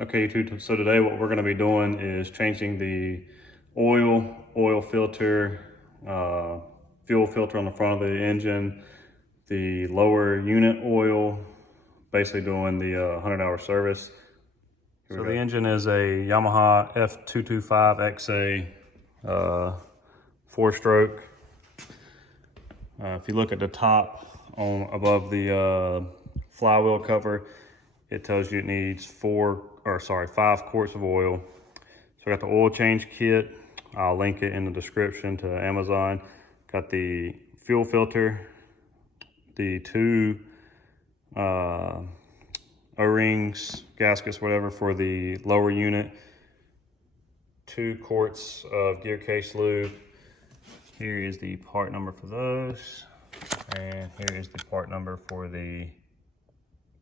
Okay, YouTube, so today what we're gonna be doing is changing the oil filter, fuel filter on the front of the engine, the lower unit oil, basically doing the 100-hour service. So the engine is a Yamaha F225 XA 4-stroke. If you look at the top above the flywheel cover, it tells you it needs 5 quarts of oil. So I got the oil change kit. I'll link it in the description to Amazon. Got the fuel filter, the 2 O-rings, gaskets, whatever, for the lower unit, 2 quarts of gear case lube. Here is the part number for those, and here is the part number for the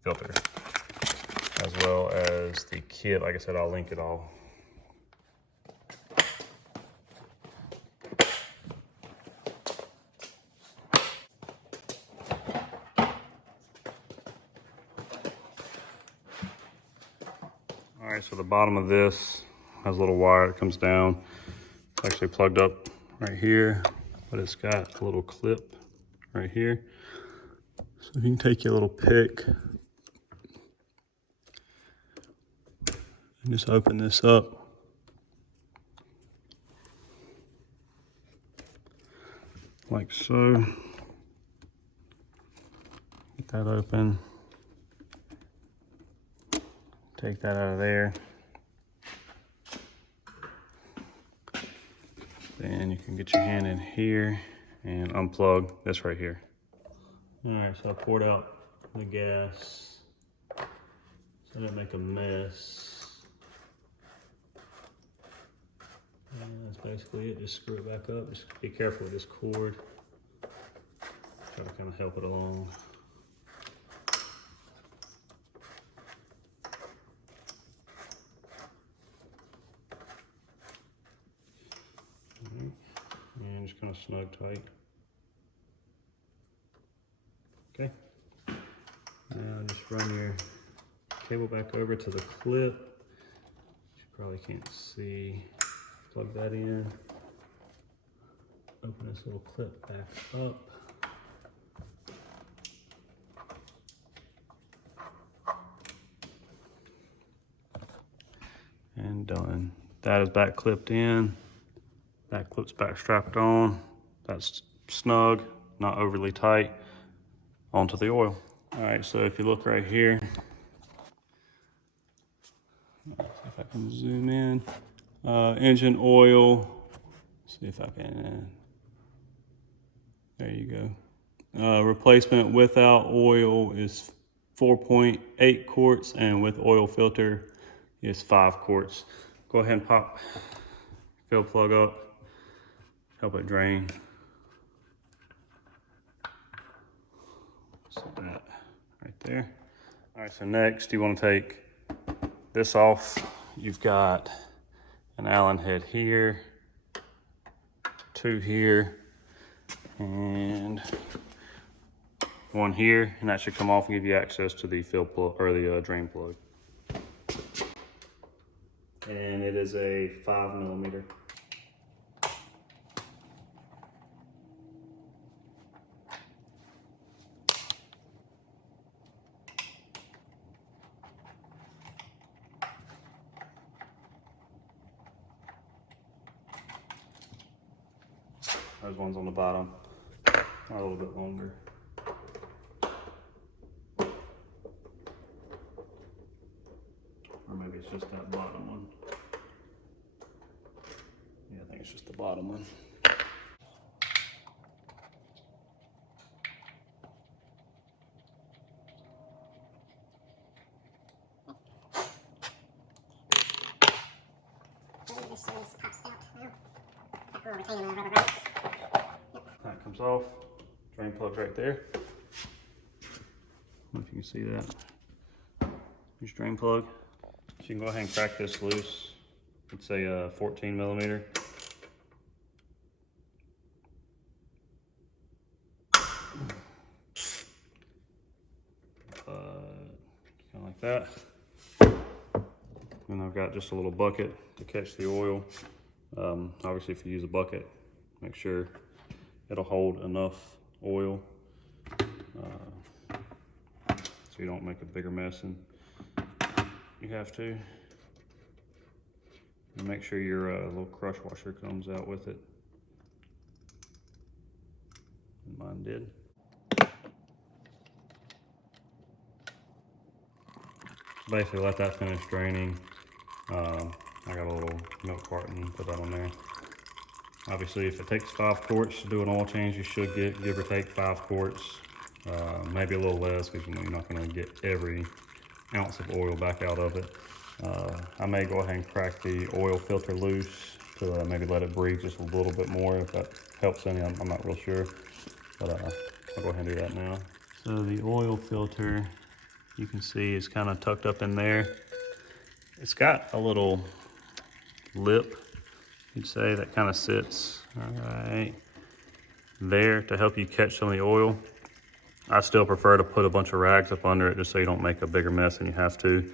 filter, as well as the kit. Like I said, I'll link it all. All right, so the bottom of this has a little wire that comes down. It's actually plugged up right here, but it's got a little clip right here. So you can take your little pick and just open this up. Like so. Get that open. Take that out of there. Then you can get your hand in here and unplug this right here. All right, so I poured out the gas so I didn't make a mess. And that's basically it. Just screw it back up. Just be careful with this cord. Try to kind of help it along. And just kind of snug tight. Okay. Now just run your cable back over to the clip, which you probably can't see. Plug that in. Open this little clip back up. And done. That is back clipped in. That clip's back strapped on. That's snug, not overly tight. Onto the oil. All right, so if you look right here, let's see if I can zoom in. Engine oil. Let's see if I can. There you go. Replacement without oil is 4.8 quarts, and with oil filter is 5 quarts. Go ahead and pop fill plug up, help it drain. So that right there. All right, so next you want to take this off. You've got an Allen head here, 2 here, and 1 here, and that should come off and give you access to the fill plug or the drain plug. And it is a 5mm. Those ones on the bottom are a little bit longer. Or maybe it's just that bottom one. Yeah, I think it's just the bottom one. That comes off. Drain plug right there. I don't know if you can see that. Here's drain plug. So you can go ahead and crack this loose. It's a 14mm. Kind of like that. And I've got just a little bucket to catch the oil. Obviously, if you use a bucket, make sure it'll hold enough oil so you don't make a bigger mess than you have to. And make sure your little crush washer comes out with it. Mine did. Basically, let that finish draining. I got a little milk carton, put that on there. Obviously, if it takes 5 quarts to do an oil change, you should get, give or take, 5 quarts. Maybe a little less, because you know you're not going to get every ounce of oil back out of it. I may go ahead and crack the oil filter loose to maybe let it breathe just a little bit more, if that helps any. I'm not real sure, but I'll go ahead and do that now. So the oil filter, you can see, is kind of tucked up in there. It's got a little lip, you'd say, that kind of sits right there to help you catch some of the oil. I still prefer to put a bunch of rags up under it just so you don't make a bigger mess than you have to.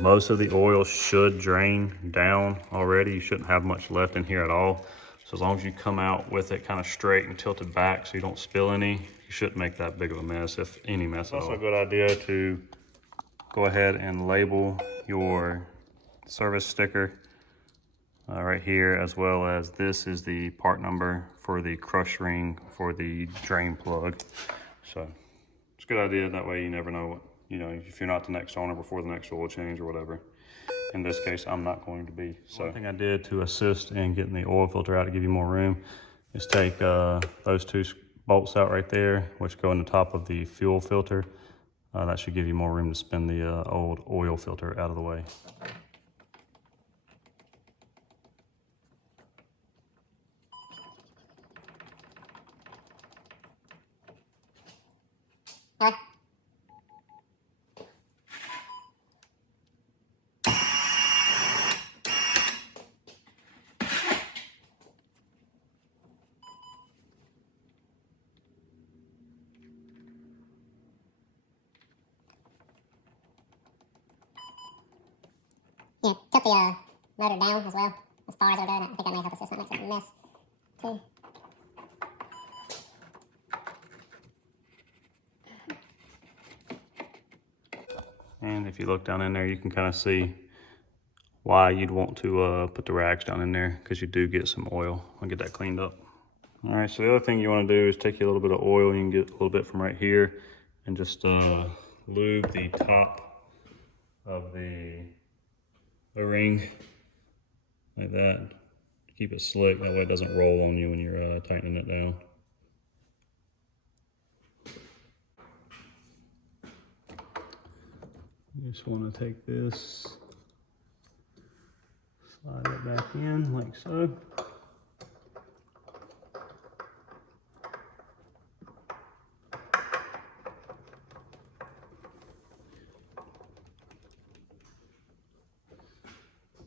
Most of the oil should drain down already. You shouldn't have much left in here at all. So as long as you come out with it kind of straight and tilted back so you don't spill any, you shouldn't make that big of a mess, if any mess at all. It's also a good idea to go ahead and label your service sticker right here, as well as this is the part number for the crush ring for the drain plug. So it's a good idea. That way you never know what, you know, if you're not the next owner before the next oil change or whatever. In this case, I'm not going to be. So one thing I did to assist in getting the oil filter out to give you more room is take those 2 bolts out right there, which go in the top of the fuel filter. That should give you more room to spin the old oil filter out of the way. Huh? Yeah, tilt the motor down as well, as far as it'll go. I think that may help us not make a mess too. And if you look down in there, you can kind of see why you'd want to put the rags down in there, because you do get some oil. I'll get that cleaned up. All right, so the other thing you want to do is take a little bit of oil. You can get a little bit from right here and just lube the top of the ring like that. Keep it slick, that way it doesn't roll on you when you're tightening it down. You just want to take this, slide it back in like so.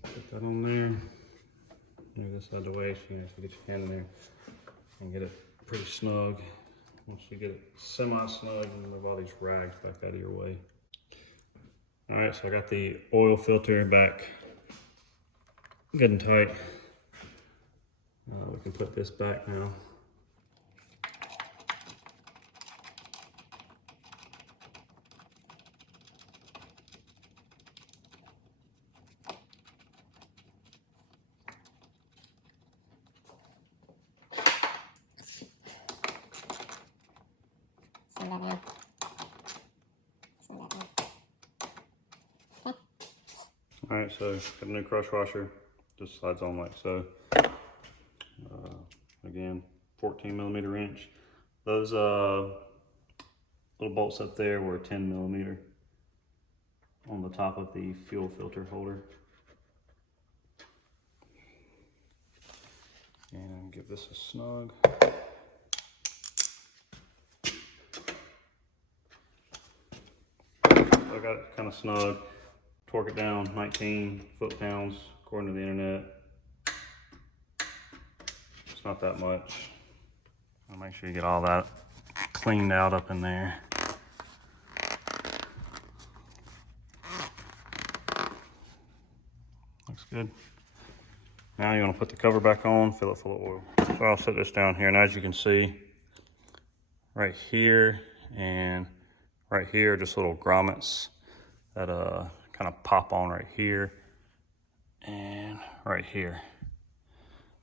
Put that on there. Move this out of the way so you can actually get your hand in there and get it pretty snug. Once you get it semi-snug, you move all these rags back out of your way. All right, so I got the oil filter back good and tight. We can put this back now. Send that down. Send that down. Okay. All right, so got a new crush washer. Just slides on like so. Again, 14mm wrench. Those little bolts up there were 10mm on the top of the fuel filter holder. And give this a snug. So I got it kind of snug. Torque it down 19 foot-pounds according to the internet. It's not that much. I'll make sure you get all that cleaned out up in there. Looks good. Now you want to put the cover back on, fill it full of oil. So I'll set this down here, and as you can see, right here and right here, just little grommets that kind of pop on right here and right here.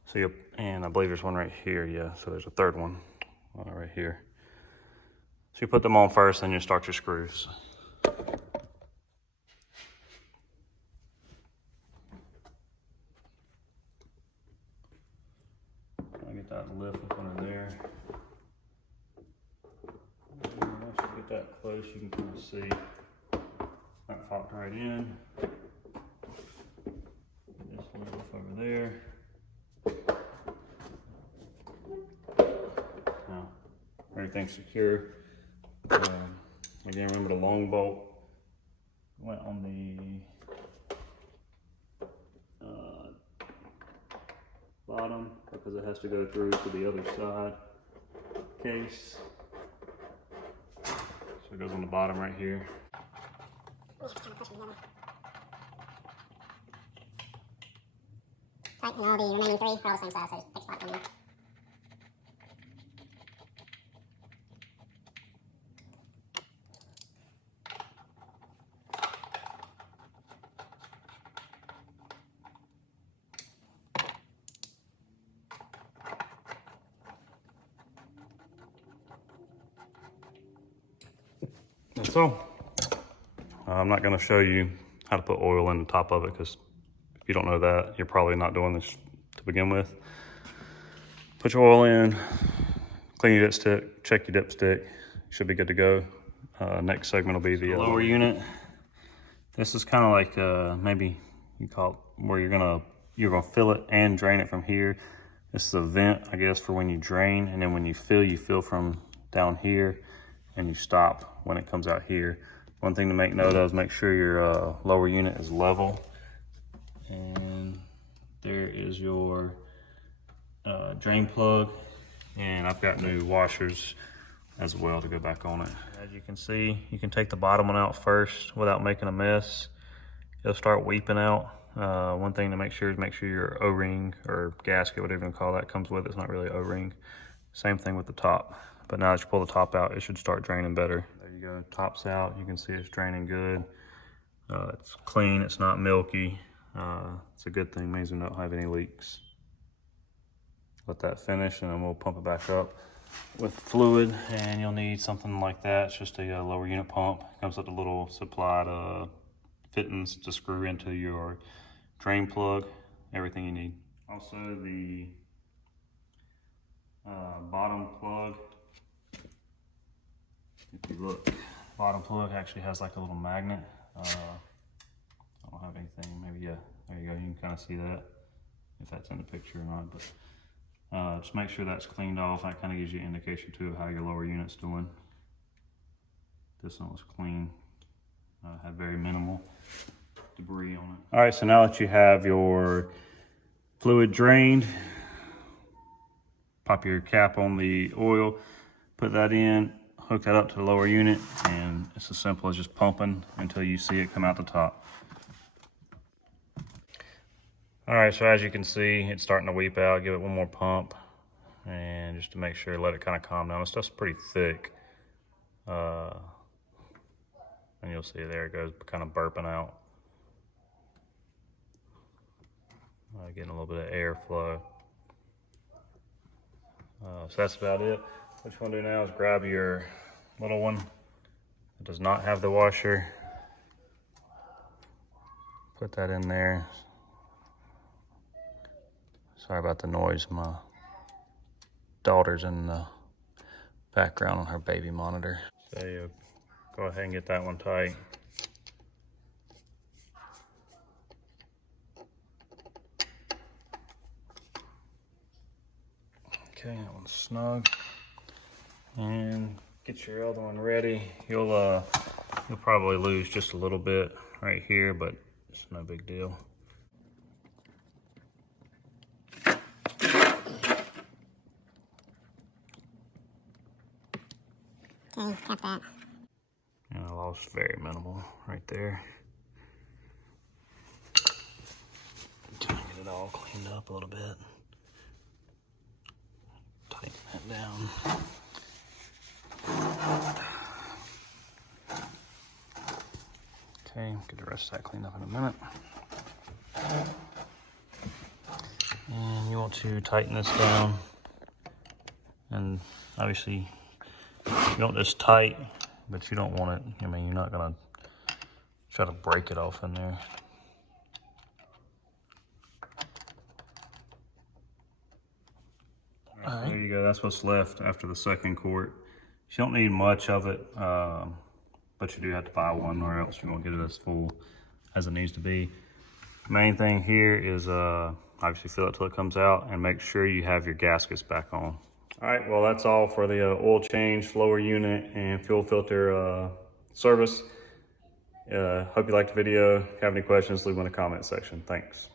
So and I believe there's one right here, yeah. So there's a third one right here. So you put them on first, then you start your screws. I get that lift up under there. And once you get that close, you can kind of see that popped right in. This lift over there. Now everything's secure. Again, remember the long bolt went on the bottom because it has to go through to the other side case. So it goes on the bottom right here. Right, and all the remaining 3 are all the same size, so just pick a spot in there. That's all. I'm not going to show you how to put oil in the top of it because if you don't know that, you're probably not doing this to begin with. Put your oil in, clean your dipstick, check your dipstick. Should be good to go. Next segment will be the lower unit. This is kind of like maybe you call it where you're gonna fill it and drain it from here. This is a vent, I guess, for when you drain, and then when you fill from down here, and you stop when it comes out here. One thing to make note of is make sure your lower unit is level. And there is your drain plug. And I've got new washers as well to go back on it. As you can see, you can take the bottom one out first without making a mess. It'll start weeping out. One thing to make sure is make sure your O-ring or gasket, whatever you call that, comes with it. It's not really O-ring. Same thing with the top. But now that you pull the top out, it should start draining better. There you go, top's out. You can see it's draining good. It's clean, it's not milky. It's a good thing, means we don't have any leaks. Let that finish and then we'll pump it back up with fluid, and you'll need something like that. It's just a lower unit pump. It comes with a little supplied fittings to screw into your drain plug, everything you need. Also the bottom plug. If you look, bottom plug actually has like a little magnet. I don't have anything, maybe, yeah, there you go. You can kind of see that, if that's in the picture or not. But just make sure that's cleaned off. That kind of gives you an indication too of how your lower unit's doing. This one was clean, had very minimal debris on it. All right, so now that you have your fluid drained, pop your cap on the oil, put that in, hook that up to the lower unit, and it's as simple as just pumping until you see it come out the top. All right, so as you can see, it's starting to weep out. Give it one more pump, and just to make sure, let it kind of calm down. This stuff's pretty thick. And you'll see there it goes, kind of burping out. Getting a little bit of airflow. So that's about it. What you want to do now is grab your little one that does not have the washer. Put that in there. Sorry about the noise. My daughter's in the background on her baby monitor. So you go ahead and get that one tight. Okay, that one's snug. And get your other one ready. You'll probably lose just a little bit right here, but it's no big deal. Okay, tap that. And I lost very minimal right there. all cleaned up a little bit. Tighten that down. Okay, get the rest of that cleaned up in a minute. And you want to tighten this down. And obviously, you want this tight, but you don't want it, I mean, you're not gonna try to break it off in there. Right. There you go, that's what's left after the second quart. You don't need much of it, but you do have to buy one or else you won't get it as full as it needs to be. Main thing here is obviously fill it till it comes out and make sure you have your gaskets back on. All right, well that's all for the oil change, floor unit, and fuel filter service. Hope you liked the video. If you have any questions, leave them in the comment section. Thanks.